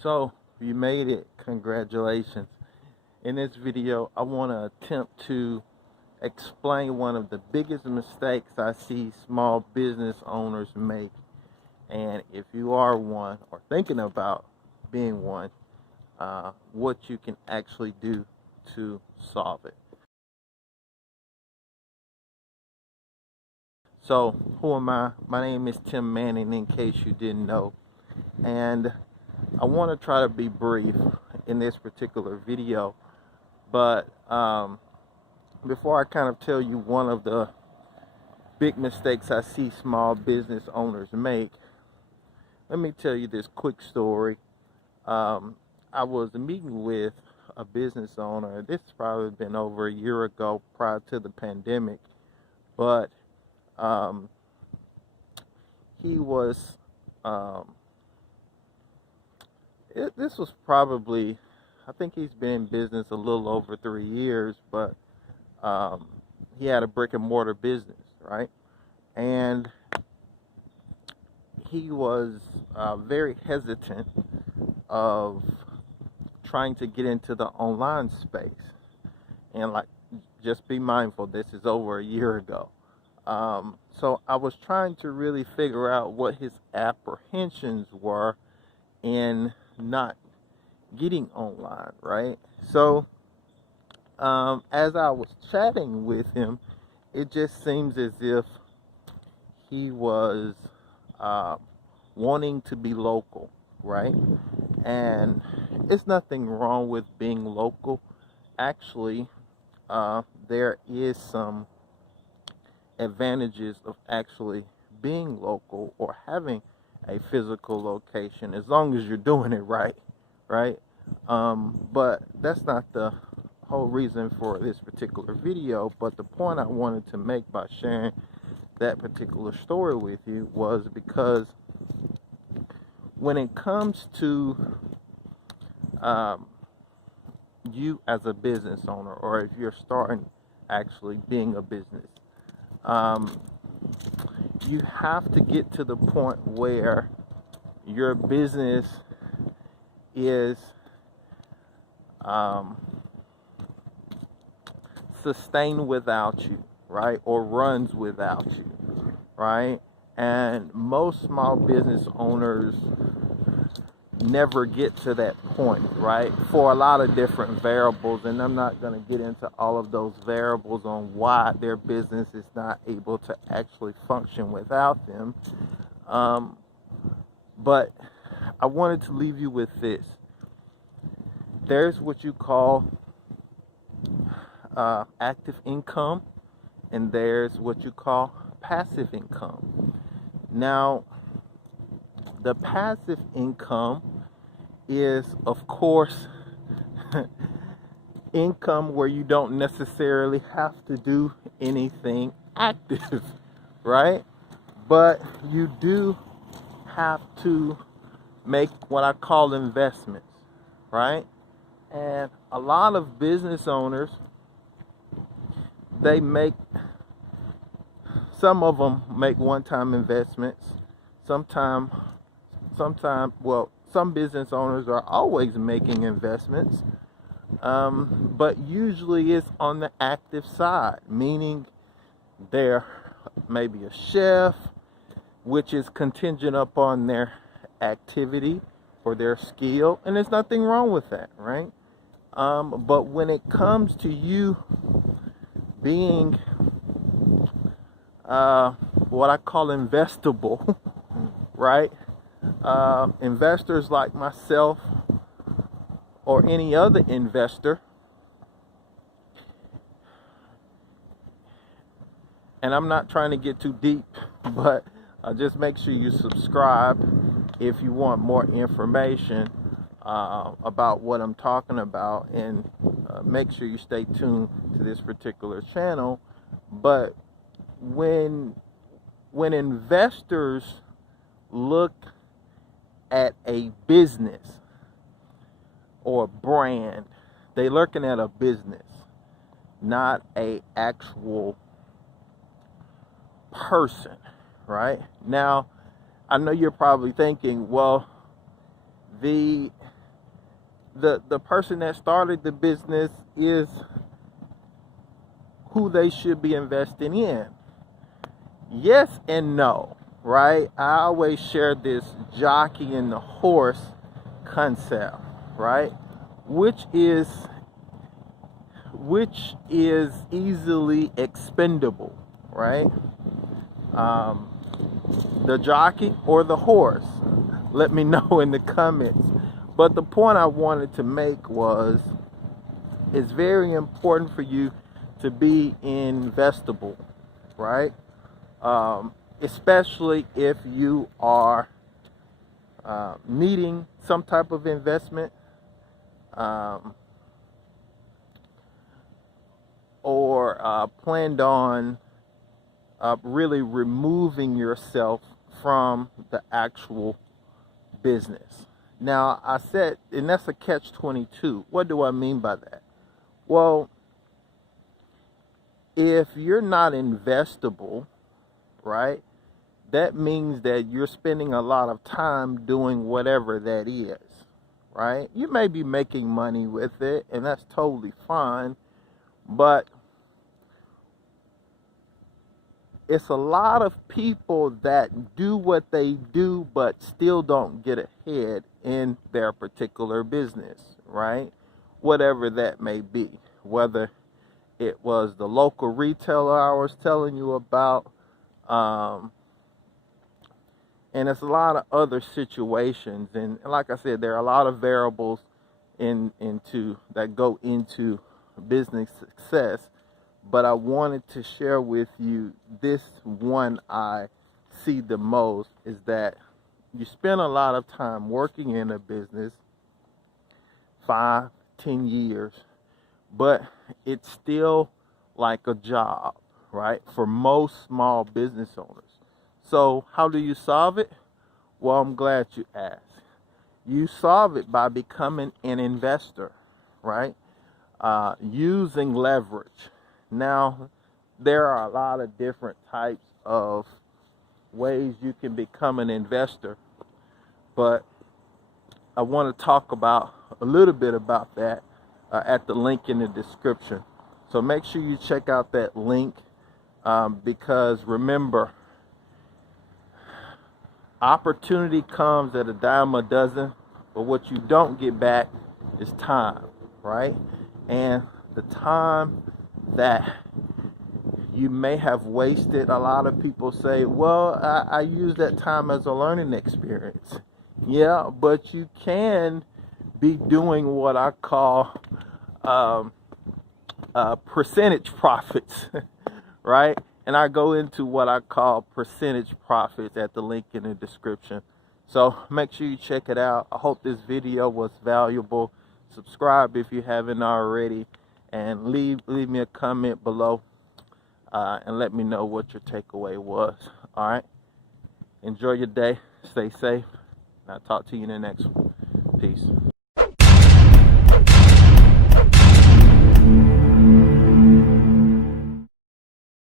So you made it. Congratulations. In this video, I want to attempt to explain one of the biggest mistakes I see small business owners make. And if you are one or thinking about being one, what you can actually do to solve it. So, who am I? My name is Tim Manning, in case you didn't know. And I want to try to be brief in this particular video. But before I kind of tell you one of the big mistakes I see small business owners make, let me tell you this quick story. I was meeting with a business owner. This has probably been over a year ago, prior to the pandemic. But he was, this was probably, I think he's been in business a little over 3 years, but he had a brick and mortar business, right? And he was very hesitant of trying to get into the online space. And like, just be mindful, this is over a year ago. So I was trying to really figure out what his apprehensions were in not getting online, right? So as I was chatting with him, it just seems as if he was wanting to be local, right? And it's nothing wrong with being local. Actually, there is some advantages of actually being local or having a physical location, as long as you're doing it right, right? But that's not the whole reason for this particular video. But the point I wanted to make by sharing that particular story with you was because when it comes to you as a business owner, or if you're starting actually being a business, you have to get to the point where your business is sustained without you, right? Or runs without you, right? And most small business owners never get to that point, right? For a lot of different variables, and I'm not going to get into all of those variables on why their business is not able to actually function without them. But I wanted to leave you with this. There's what you call active income, and there's what you call passive income. Now, the passive income is, of course, income where you don't necessarily have to do anything active, right? But you do have to make what I call investments, right? And a lot of business owners, some of them make one-time investments. Some business owners are always making investments, but usually it's on the active side, meaning they're maybe a chef, which is contingent upon their activity or their skill, and there's nothing wrong with that, right? But when it comes to you being what I call investable, right? Investors like myself or any other investor, and I'm not trying to get too deep, but just make sure you subscribe if you want more information about what I'm talking about, and make sure you stay tuned to this particular channel. But when investors look at a business or a brand, they're looking at a business, not a actual person, right? Now, I know you're probably thinking, well, the the person that started the business is who they should be investing in. Yes and no, right? I always share this jockey and the horse concept, right? Which is easily expendable, right? The jockey or the horse? Let me know in the comments. But the point I wanted to make was, it's very important for you to be investable, right? Especially if you are needing some type of investment, or planned on really removing yourself from the actual business. Now, I said, and that's a catch-22. What do I mean by that? Well, if you're not investable, right, that means that you're spending a lot of time doing whatever that is, right? You may be making money with it, and that's totally fine, but it's a lot of people that do what they do but still don't get ahead in their particular business, right? Whatever that may be. Whether it was the local retailer I was telling you about, and it's a lot of other situations. And like I said, there are a lot of variables that go into business success. But I wanted to share with you this one I see the most, is that you spend a lot of time working in a business, 5, 10 years, but it's still like a job, right? For most small business owners. So how do you solve it? Well, I'm glad you asked. You solve it by becoming an investor, right? Using leverage. Now, there are a lot of different types of ways you can become an investor, but I want to talk about a little bit about that at the link in the description. So make sure you check out that link, because remember, opportunity comes at a dime a dozen, but what you don't get back is time, right? And the time that you may have wasted, a lot of people say, well, I use that time as a learning experience. Yeah, but you can be doing what I call percentage profits, right? And I go into what I call percentage profits at the link in the description. So make sure you check it out. I hope this video was valuable. Subscribe if you haven't already, and leave me a comment below, and let me know what your takeaway was. All right, enjoy your day, stay safe, and I'll talk to you in the next one. Peace.